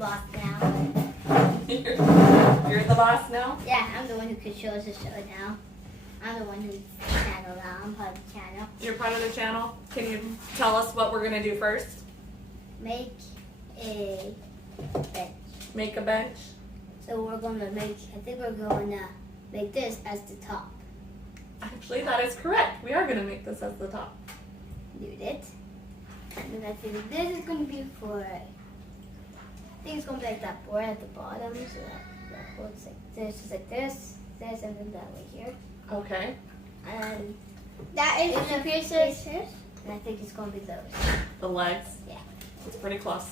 boss now. You're the boss now? Yeah, I'm the one who controls the show now. I'm the one who's channel now. I'm part of the channel. You're part of the channel. Can you tell us what we're gonna do first? Make a bench. Make a bench. So we're gonna make, I think we're gonna make this as the top. Actually, that is correct. We are gonna make this as the top. Do it. And then I think this is gonna be for, I think it's gonna be like that board at the bottom. So that holds like this, just like this, and then that way here. Okay. And that is the piercers. And I think it's gonna be those. The legs. Yeah. It's pretty close.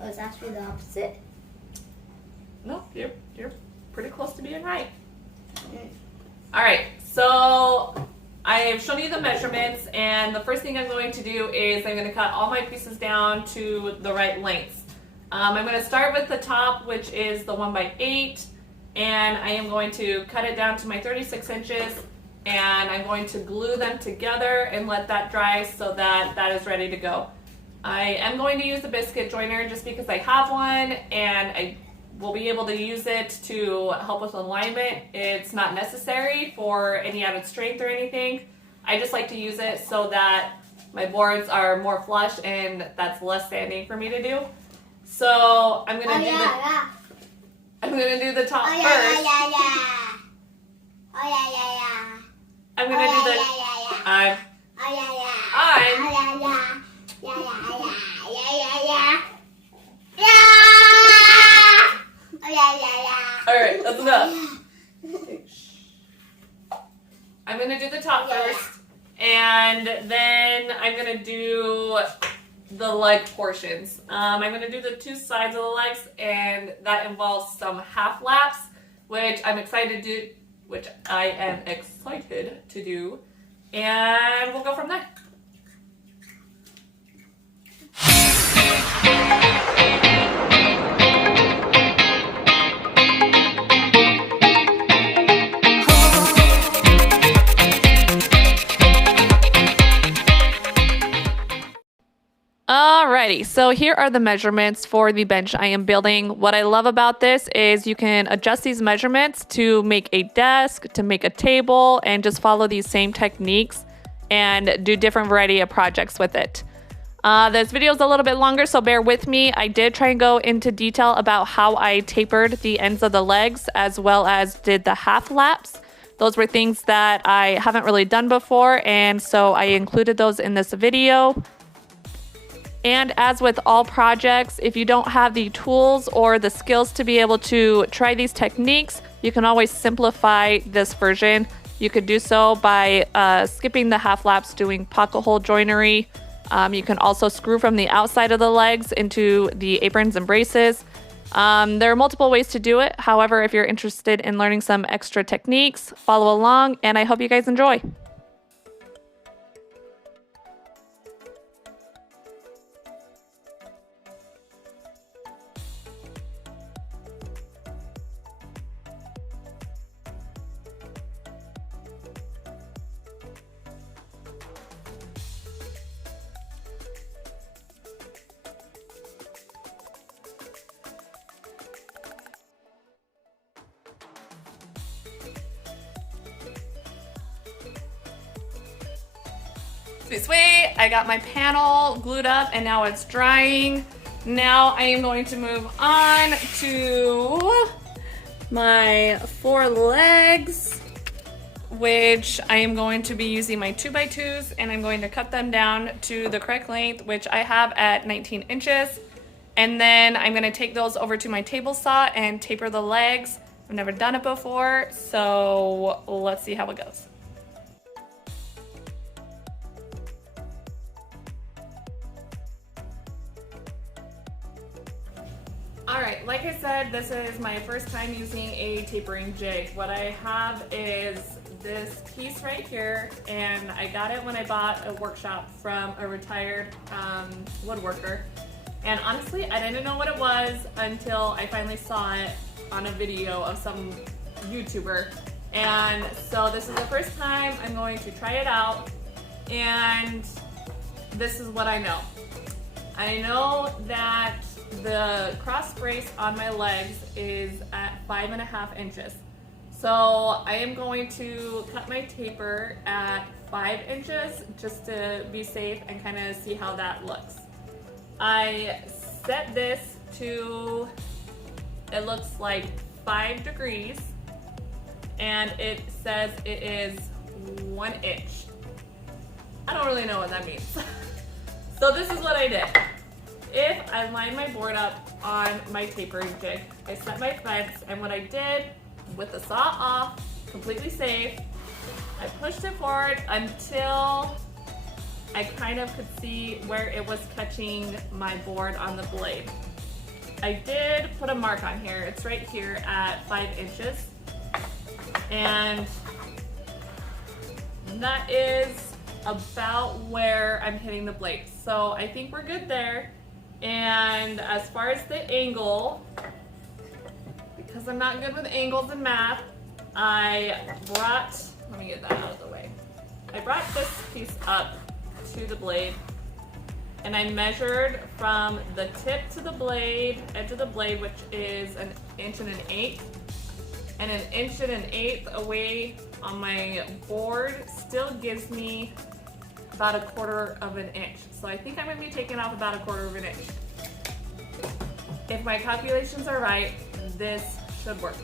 Oh, it's actually the opposite. No, you're pretty close to being right. Mm. All right, so I have shown you the measurements, and the first thing I'm going to do is I'm going to cut all my pieces down to the right lengths. I'm going to start with the top, which is the 1x8, and I am going to cut it down to my 36 inches, and I'm going to glue them together and let that dry so that that is ready to go. I am going to use the biscuit joiner just because I have one, and I will be able to use it to help with alignment. It's not necessary for any added strength or anything. I just like to use it so that my boards are more flush and that's less sanding for me to do. So I'm gonna I'm gonna do the top first. I'm gonna do the Alright, that's enough. I'm gonna do the top first, and then I'm gonna do the leg portions. I'm gonna do the two sides of the legs, and that involves some half laps, which I am excited to do, and we'll go from there. Alrighty, so here are the measurements for the bench I am building. What I love about this is you can adjust these measurements to make a desk, to make a table, and just follow these same techniques and do different variety of projects with it. This video is a little bit longer, so bear with me. I did try and go into detail about how I tapered the ends of the legs as well as did the half laps. Those were things that I haven't really done before, and so I included those in this video. And as with all projects, if you don't have the tools or the skills to be able to try these techniques, you can always simplify this version. You could do so by skipping the half laps, doing pocket hole joinery. You can also screw from the outside of the legs into the aprons and braces. There are multiple ways to do it. However, if you're interested in learning some extra techniques, follow along, and I hope you guys enjoy. Sweet, I got my panel glued up and now it's drying. Now I am going to move on to my 4 legs, which I am going to be using my 2x2s, and I'm going to cut them down to the correct length, which I have at 19 inches. And then I'm gonna take those over to my table saw and taper the legs. I've never done it before, so let's see how it goes. Alright, like I said, this is my first time using a tapering jig. What I have is this piece right here, and I got it when I bought a workshop from a retired woodworker. And honestly, I didn't know what it was until I finally saw it on a video of some YouTuber. And so this is the first time I'm going to try it out, and this is what I know. I know that the cross brace on my legs is at 5.5 inches. So I am going to cut my taper at 5 inches just to be safe and kind of see how that looks. I set this to, it looks like 5 degrees, and it says it is 1 inch. I don't really know what that means. So this is what I did. If I line my board up on my tapering jig, I set my fence, and what I did with the saw off, completely safe, I pushed it forward until I kind of could see where it was catching my board on the blade. I did put a mark on here. It's right here at 5 inches. And that is about where I'm hitting the blade. So I think we're good there. And as far as the angle, because I'm not good with angles in math, I brought, let me get that out of the way. I brought this piece up to the blade, and I measured from the tip to the blade, edge of the blade, which is 1 1/8 inches, and 1 1/8 inches away on my board still gives me about 1/4 inch. So I think I'm gonna be taking off about 1/4 inch. If my calculations are right, this should work.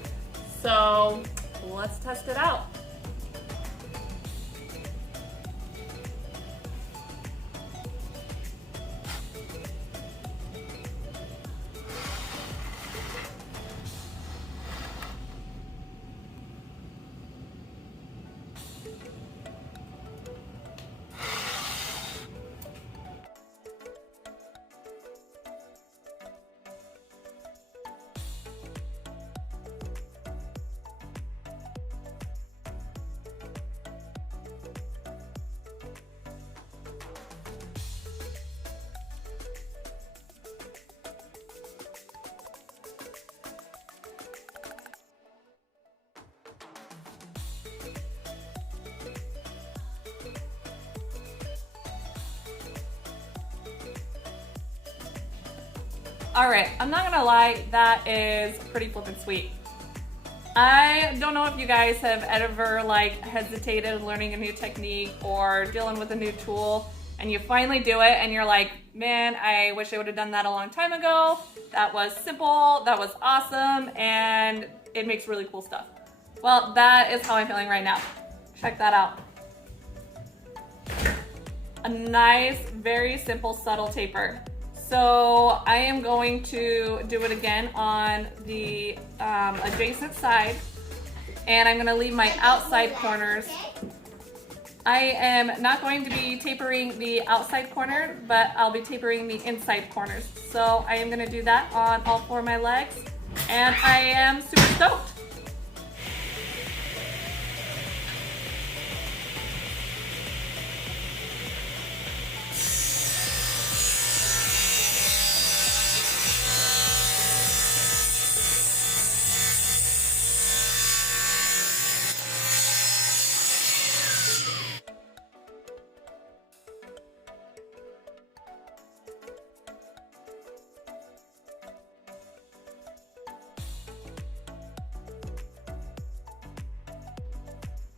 So let's test it out. All right, I'm not gonna lie, that is pretty flippin' sweet. I don't know if you guys have ever hesitated learning a new technique or dealing with a new tool, and you finally do it and you're like, man, I wish I would have done that a long time ago. That was simple, that was awesome, and it makes really cool stuff. Well, that is how I'm feeling right now. Check that out. A nice, very simple, subtle taper. So I am going to do it again on the adjacent side, and I'm gonna leave my outside corners. I am not going to be tapering the outside corner, but I'll be tapering the inside corners. So I am gonna do that on all 4 of my legs, and I am super stoked.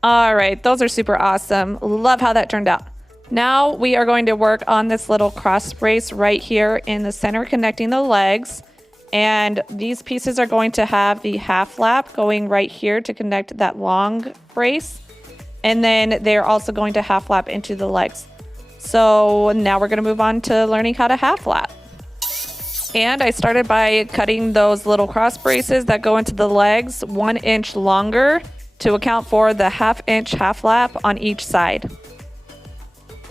All right, those are super awesome. Love how that turned out. Now we are going to work on this little cross brace right here in the center connecting the legs. And these pieces are going to have the half lap going right here to connect that long brace. And then they're also going to half lap into the legs. So now we're gonna move on to learning how to half lap. And I started by cutting those little cross braces that go into the legs 1 inch longer to account for the 1/2 inch half lap on each side.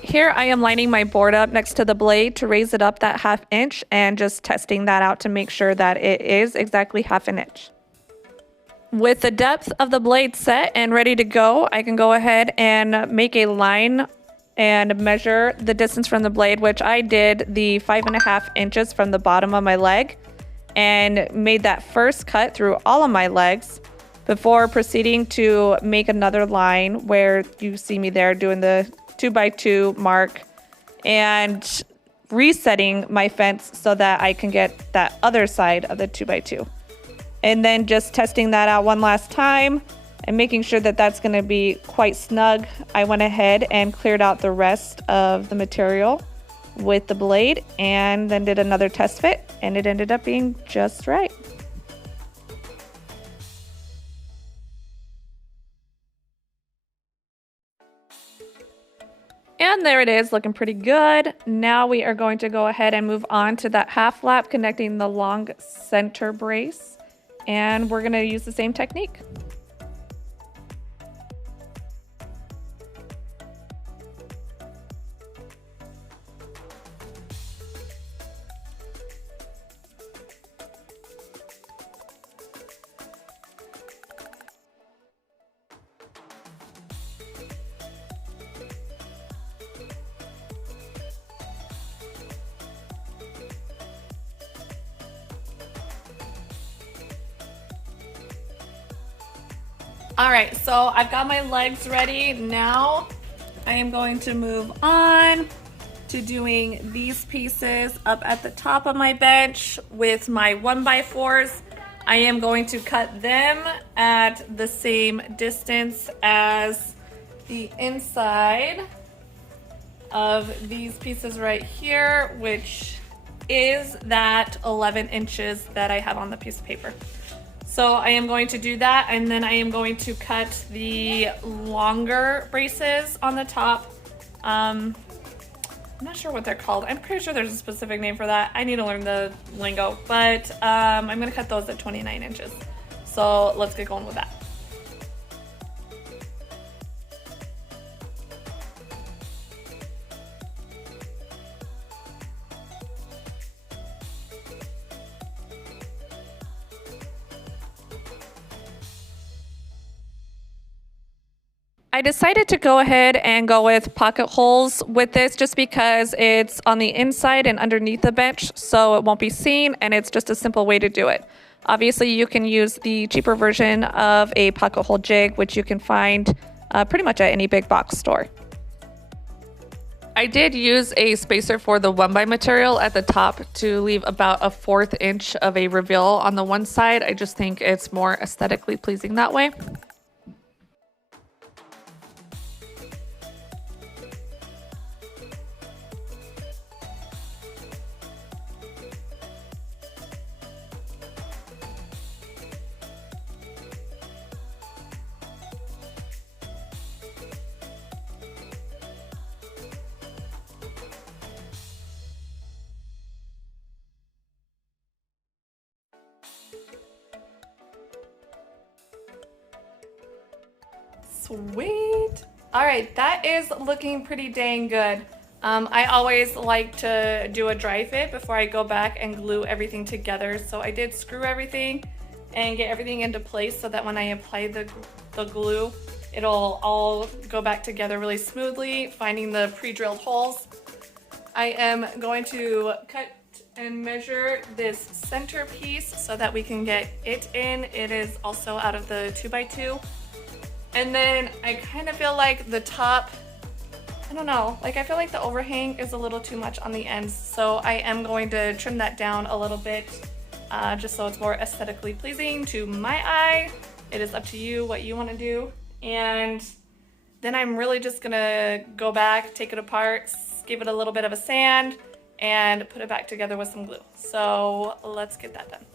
Here I am lining my board up next to the blade to raise it up that 1/2 inch and just testing that out to make sure that it is exactly 1/2 inch. With the depth of the blade set and ready to go, I can go ahead and make a line and measure the distance from the blade, which I did the 5.5 inches from the bottom of my leg and made that first cut through all of my legs before proceeding to make another line where you see me there doing the 2x2 mark and resetting my fence so that I can get that other side of the 2x2. And then just testing that out one last time and making sure that that's going to be quite snug, I went ahead and cleared out the rest of the material with the blade and then did another test fit, and it ended up being just right. And there it is, looking pretty good. Now we are going to go ahead and move on to that half lap connecting the long center brace, and we're going to use the same technique. All right, so I've got my legs ready. Now I am going to move on to doing these pieces up at the top of my bench with my 1x4s. I am going to cut them at the same distance as the inside of these pieces right here, which is that 11 inches that I have on the piece of paper. So I am going to do that, and then I am going to cut the longer braces on the top. I'm not sure what they're called. I'm pretty sure there's a specific name for that. I need to learn the lingo, but I'm gonna cut those at 29 inches. So let's get going with that. I decided to go ahead and go with pocket holes with this just because it's on the inside and underneath the bench, so it won't be seen, and it's just a simple way to do it. Obviously, you can use the cheaper version of a pocket hole jig, which you can find pretty much at any big box store. I did use a spacer for the 1x material at the top to leave about a 1/4 inch of a reveal on the one side. I just think it's more aesthetically pleasing that way. Sweet. All right, that is looking pretty dang good. I always like to do a dry fit before I go back and glue everything together. So I did screw everything and get everything into place so that when I apply the glue, it'll all go back together really smoothly, finding the pre-drilled holes. I am going to cut and measure this center piece so that we can get it in. It is also out of the 2x2. And then I kind of feel like the top, I don't know, like I feel like the overhang is a little too much on the ends. So I am going to trim that down a little bit just so it's more aesthetically pleasing to my eye. It is up to you what you want to do. And then I'm really just gonna go back, take it apart, give it a little bit of a sand, and put it back together with some glue. So let's get that done.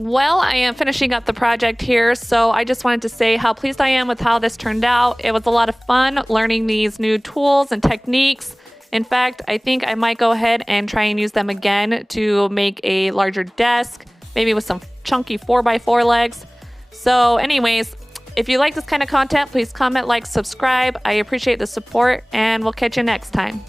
Well, I am finishing up the project here, so I just wanted to say how pleased I am with how this turned out. It was a lot of fun learning these new tools and techniques. In fact, I think I might go ahead and try and use them again to make a larger desk, maybe with some chunky 4x4 legs. So anyways, if you like this kind of content, please comment, like, subscribe. I appreciate the support, and we'll catch you next time.